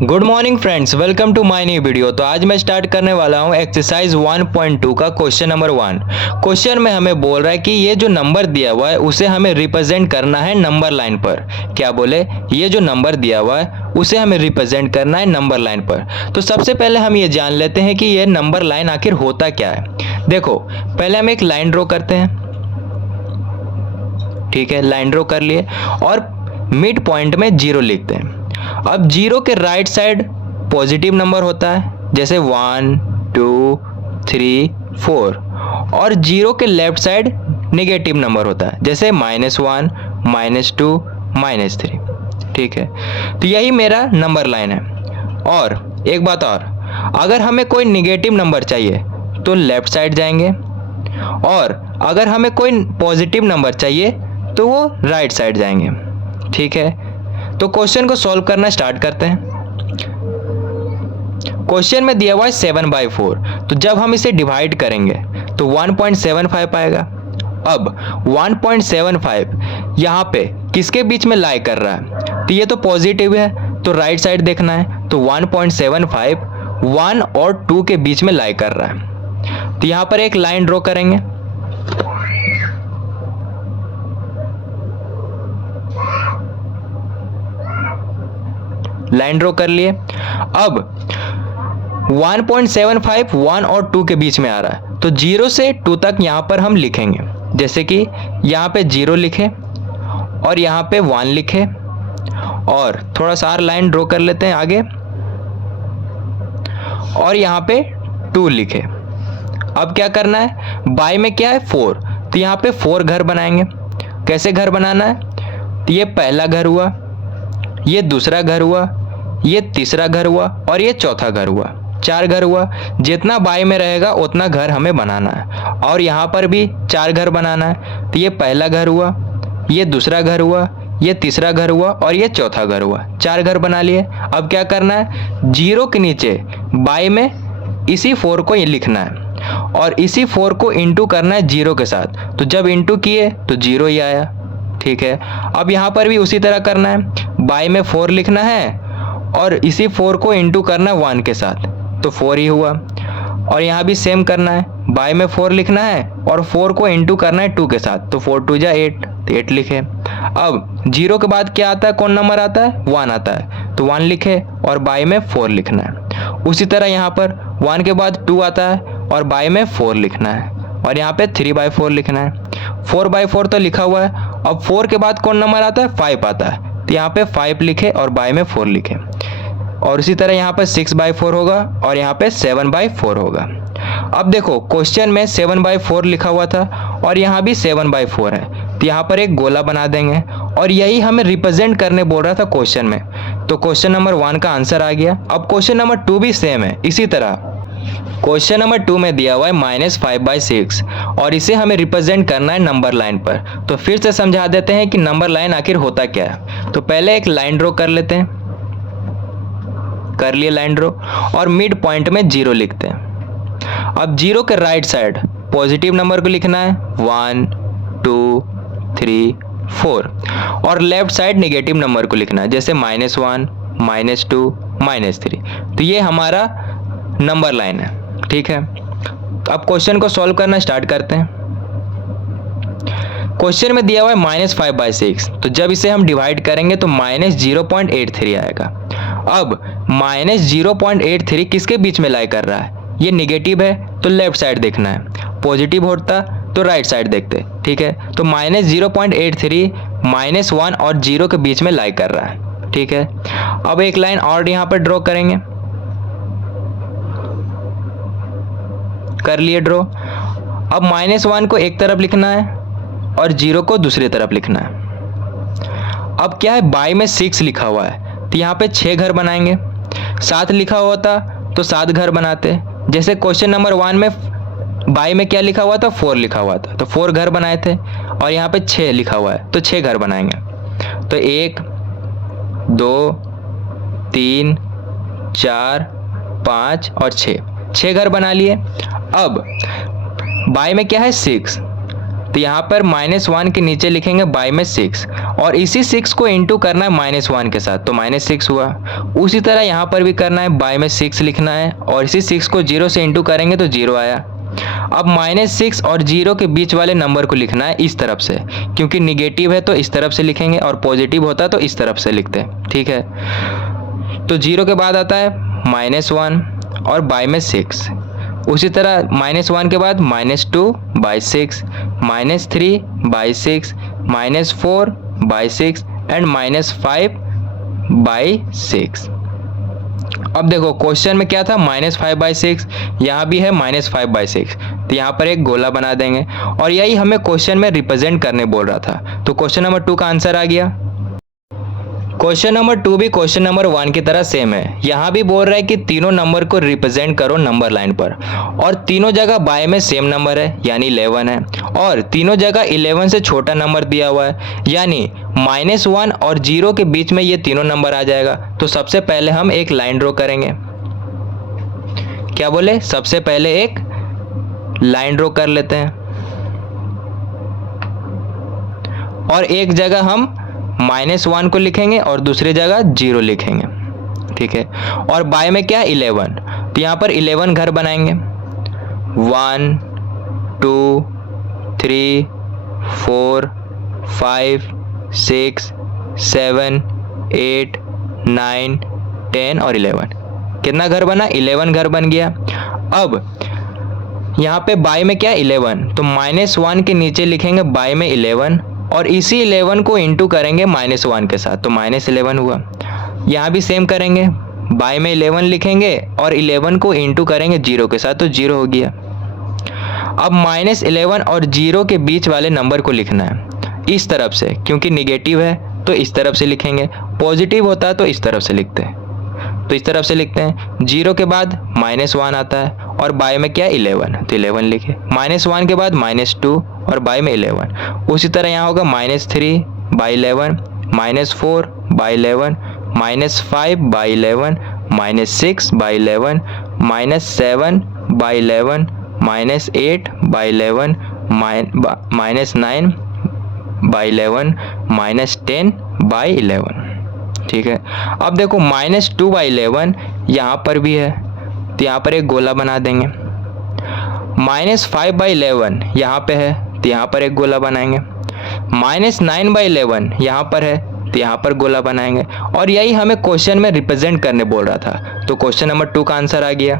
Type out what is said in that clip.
Good morning friends, welcome to my new video. तो आज मैं स्टार्ट करने वाला हूं एक्सरसाइज 1.2 का क्वेश्चन नंबर 1। क्वेश्चन में हमें बोल रहा है कि ये जो नंबर दिया हुआ है उसे हमें रिप्रेजेंट करना है नंबर लाइन पर। क्या बोले? ये जो नंबर दिया हुआ है उसे हमें रिप्रेजेंट करना है नंबर लाइन पर। तो सबसे पहले हम ये जान लेते हैं कि ये नंबर लाइन आखिर होता क्या है। देखो, पहले हम एक लाइन ड्रॉ करते हैं। ठीक है, लाइन ड्रॉ कर लिए और मिड पॉइंट में 0 लिखते हैं। अब 0 के राइट साइड पॉजिटिव नंबर होता है, जैसे 1 2 3 4, और 0 के लेफ्ट साइड नेगेटिव नंबर होता है, जैसे -1 -2 -3। ठीक है, तो यही मेरा नंबर लाइन है। और एक बात और, अगर हमें कोई नेगेटिव नंबर चाहिए तो लेफ्ट साइड जाएंगे, और अगर हमें कोई पॉजिटिव नंबर चाहिए तो वो राइट साइड जाएंगे। ठीक है, तो क्वेश्चन को सॉल्व करना स्टार्ट करते हैं। क्वेश्चन में दिया हुआ है 7/4, तो जब हम इसे डिवाइड करेंगे तो 1.75 आएगा। अब 1.75 यहाँ पे किसके बीच में लाई कर रहा है? तो ये तो पॉजिटिव है, तो राइट साइड देखना है। तो 1.75 1 और 2 के बीच में लाई कर रहा है। तो यहाँ पर एक लाइन ड्रॉ करेंगे। लाइन ड्रॉ कर लिए। अब 1.75 1 और 2 के बीच में आ रहा है, तो 0 से 2 तक यहाँ पर हम लिखेंगे। जैसे कि यहाँ पे 0 लिखे और यहाँ पे 1 लिखे, और थोड़ा सा और लाइन ड्रॉ कर लेते हैं आगे, और यहाँ पे 2 लिखे। अब क्या करना है? बाई में क्या है? 4, तो यहाँ पे 4 घर बनाएंगे। कैसे घर बनाना है? तो ये पहला घर हुआ, ये दूसरा घर हुआ, ये तीसरा घर हुआ, और ये चौथा घर हुआ। 4 घर हुआ। जितना बाई में रहेगा उतना घर हमें बनाना है, और यहाँ पर भी 4 घर बनाना है। तो ये पहला घर हुआ, ये दूसरा घर हुआ, ये तीसरा घर हुआ, और ये चौथा घर हुआ। 4 घर बना लिए। अब क्या करना है? 0 के नीचे बाई में इसी 4 को ये लिखना है, और इसी 4 को इंटू करना है 0 के साथ। तो जब इंटू किए तो 0 ही आया। ठीक है, अब यहाँ पर भी उसी तरह करना है। बाई में 4 लिखना है और इसी 4 को इंटू करना है 1 के साथ, तो 4 ही हुआ। और यहाँ भी सेम करना है। बाई में 4 लिखना है और 4 को इंटू करना है 2 के साथ, तो 4 2 जा 8, तो 8 लिखे। अब 0 के बाद क्या आता है? कौन नंबर आता है? 1 आता है, तो 1 लिखे और बाई में 4 लिखना है। उसी तरह यहाँ पर 1 के बाद 2 आता है और बाई में 4 लिखना है, और यहाँ पे 3/4 लिखना है। 4/4 तो लिखा हुआ है। अब 4 के बाद कौन नंबर आता है? 5 आता है, तो यहाँ पे 5 लिखे और बाई में 4 लिखे। और इसी तरह यहाँ पे 6/4 होगा और यहाँ पे 7/4 होगा। अब देखो, क्वेश्चन में 7/4 लिखा हुआ था और यहाँ भी 7/4 है, तो यहाँ पर एक गोला बना देंगे, और यही हमें रिप्रेजेंट करने बोल रहा था क्वेश्चन में। तो क्वेश्चन नंबर 1 का आंसर आ गया। अब क्वेश्चन नंबर 2 भी सेम है इसी तरह। क्वेश्चन नंबर 2 में दिया हुआ है -5/6, और इसे हमें रिप्रेजेंट करना है नंबर लाइन पर। तो फिर से समझा देते हैं कि नंबर लाइन आखिर होता क्या है। तो पहले एक लाइन ड्रॉ कर लेते हैं। कर लिए लाइन ड्रॉ, और मिड पॉइंट में 0 लिखते हैं। अब 0 के राइट साइड पॉजिटिव नंबर को लिखना है, 1 2 3 4, और लेफ्ट साइड नेगेटिव नंबर को लिखना है, जैसे -1 -2 -3। तो ये हमारा नंबर लाइन है। ठीक है, अब क्वेश्चन को सॉल्व करना स्टार्ट करते हैं। क्वेश्चन में दिया हुआ है -5/6, तो जब इसे हम डिवाइड करेंगे तो -0.83 आएगा। अब -0.83 किसके बीच में लाई कर रहा है? ये नेगेटिव है, तो लेफ्ट साइड देखना है। पॉजिटिव होता तो राइट साइड देखते। ठीक है, तो -0.83 -1 और 0 के बीच में लाई कर रहा है। ठीक है, अब एक लाइन और यहाँ पर ड्रॉ करेंगे। कर लिए ड्रॉ। अब -1 को एक तरफ लिखना है और 0 को दूसरी तरफ लिखना है। अब क्या है? बाई में 6 लिखा हुआ है, तो यहाँ पे 6 घर बनाएंगे। 7 लिखा हुआ था तो 7 घर बनाते। जैसे क्वेश्चन नंबर 1 में बाई में क्या लिखा हुआ था? 4 लिखा हुआ था, तो 4 घर बनाए थे, और यहाँ पे 6 लिखा हुआ है, तो 6 घर बनाएंगे। तो 1 2 3 4 5 और 6 घर बना लिए। अब बाई में क्या है? 6, तो यहाँ पर -1 के नीचे लिखेंगे बाई में 6 और इसी 6 को इंटू करना है -1 के साथ, तो -6 हुआ। उसी तरह यहाँ पर भी करना है, बाई में 6 लिखना है और इसी 6 को 0 से इंटू करेंगे तो 0 आया। अब -6 और 0 के बीच वाले नंबर को लिखना है इस तरफ से, क्योंकि निगेटिव है तो इस तरफ से लिखेंगे और पॉजिटिव होता है तो इस तरफ से लिखते हैं, ठीक है। तो 0 के बाद आता है -1 और बाई में 6। उसी तरह -1 के बाद -2 by 6, -3 by 6, -4 by 6 and -5 by 6। अब देखो क्वेश्चन में क्या था, -5/6, यहाँ भी है -5/6, तो यहाँ पर एक गोला बना देंगे और यही हमें क्वेश्चन में रिप्रेजेंट करने बोल रहा था। तो क्वेश्चन नंबर 2 का आंसर आ गया। क्वेश्चन नंबर 2 भी क्वेश्चन नंबर 1 की तरह सेम है। यहाँ भी बोल रहा है कि तीनों नंबर को रिप्रेजेंट करो नंबर लाइन पर, और तीनों जगह बाय में सेम नंबर है यानी 11 है, और तीनों जगह 11 से छोटा नंबर दिया हुआ है यानी -1 और 0 के बीच में ये तीनों नंबर आ जाएगा। तो सबसे पहले हम एक लाइन ड्रॉ करेंगे। क्या बोले, सबसे पहले एक लाइन ड्रॉ कर लेते हैं और एक जगह हम -1 को लिखेंगे और दूसरी जगह 0 लिखेंगे, ठीक है। और बाय में क्या, 11, तो यहाँ पर 11 घर बनाएंगे। 1 2 3 4 5 6 7 8 9 10 और 11। कितना घर बना, 11 घर बन गया। अब यहाँ पे बाय में क्या, 11, तो -1 के नीचे लिखेंगे बाय में 11 और इसी 11 को इंटू करेंगे -1 के साथ, तो -11 हुआ। यहाँ भी सेम करेंगे, बाय में 11 लिखेंगे और 11 को इंटू करेंगे 0 के साथ, तो 0 हो गया। अब -11 और 0 के बीच वाले नंबर को लिखना है इस तरफ से, क्योंकि निगेटिव है तो इस तरफ से लिखेंगे, पॉजिटिव होता है तो इस तरफ से लिखते हैं, तो इस तरफ से लिखते हैं। 0 के बाद -1 आता है और बाय में क्या, 11, तो 11 लिखे। -1 के बाद -2 और बाय में 11। उसी तरह यहाँ होगा -3 by 11, -4 by 11, -5 by 11, -6 by 11, -7 by 11, -8 by 11, -9 by 11, -10 by 11, ठीक है। अब देखो -2/11 यहाँ पर भी है, तो यहाँ पर एक गोला बना देंगे। -5/11 यहाँ पे है, तो यहाँ पर एक गोला बनाएंगे। -9/11 यहाँ पर है, तो यहाँ पर गोला बनाएंगे। और यही हमें क्वेश्चन में रिप्रेजेंट करने बोल रहा था, तो क्वेश्चन नंबर 2 का आंसर आ गया।